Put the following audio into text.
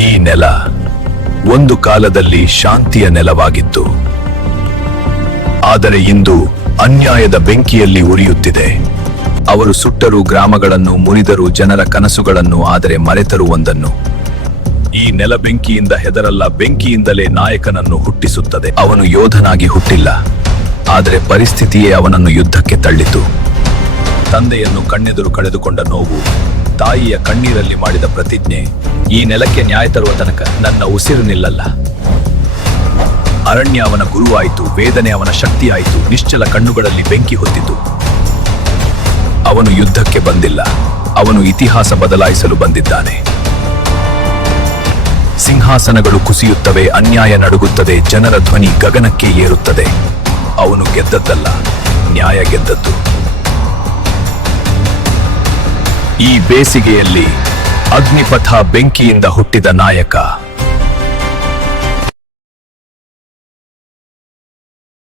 ಈ ನೆಲ ಒಂದು ಕಾಲದಲ್ಲಿ ಶಾಂತಿಯ ನೆಲವಾಗಿತ್ತು. ಆದರೆ ಇಂದು ಅನ್ಯಾಯದ ಬೆಂಕಿಯಲ್ಲಿ ಉರಿಯುತ್ತಿದೆ. ಅವರು ಸುಟ್ಟರು ಗ್ರಾಮಗಳನ್ನು, ಮುರಿದರು ಜನರ ಕನಸುಗಳನ್ನು, ಆದರೆ ಮರೆತರು ಒಂದನ್ನು: ಈ ನೆಲ ಬೆಂಕಿಯಿಂದ ಹೆದರಲ್ಲ, ಬೆಂಕಿಯಿಂದಲೇ ನಾಯಕನನ್ನು ಹುಟ್ಟಿಸುತ್ತದೆ. ಅವನು ಯೋಧನಾಗಿ ಹುಟ್ಟಿಲ್ಲ, ಆದರೆ ಪರಿಸ್ಥಿತಿಯೇ ಅವನನ್ನು ಯುದ್ಧಕ್ಕೆ ತಳ್ಳಿತು. ತಂದೆಯನ್ನು ಕಣ್ಣೆದುರು ಕಳೆದುಕೊಂಡ ನೋವು, ತಾಯಿಯ ಕಣ್ಣೀರಲ್ಲಿ ಮಾಡಿದ ಪ್ರತಿಜ್ಞೆ: ಈ ನೆಲಕ್ಕೆ ನ್ಯಾಯ ತರುವ ತನಕ ನನ್ನ ಉಸಿರು ನಿಲ್ಲಲ್ಲ. ಅರಣ್ಯ ಅವನ ಗುರುವಾಯಿತು, ವೇದನೆ ಅವನ ಶಕ್ತಿಯಾಯಿತು, ನಿಶ್ಚಲ ಕಣ್ಣುಗಳಲ್ಲಿ ಬೆಂಕಿ ಹೊತ್ತಿತು. ಅವನು ಯುದ್ಧಕ್ಕೆ ಬಂದಿಲ್ಲ, ಅವನು ಇತಿಹಾಸ ಬದಲಾಯಿಸಲು ಬಂದಿದ್ದಾನೆ. ಸಿಂಹಾಸನಗಳು ಕುಸಿಯುತ್ತವೆ, ಅನ್ಯಾಯ ನಡುಗುತ್ತದೆ, ಜನರ ಧ್ವನಿ ಗಗನಕ್ಕೆ ಏರುತ್ತದೆ. ಅವನು ಗೆದ್ದದ್ದಲ್ಲ, ನ್ಯಾಯ ಗೆದ್ದದ್ದು. ಈ ಬೇಸಿಗೆಯಲ್ಲಿ ಅಗ್ನಿಪಥ ಬೆಂಕಿಯಿಂದ ಹುಟ್ಟಿದ ನಾಯಕ.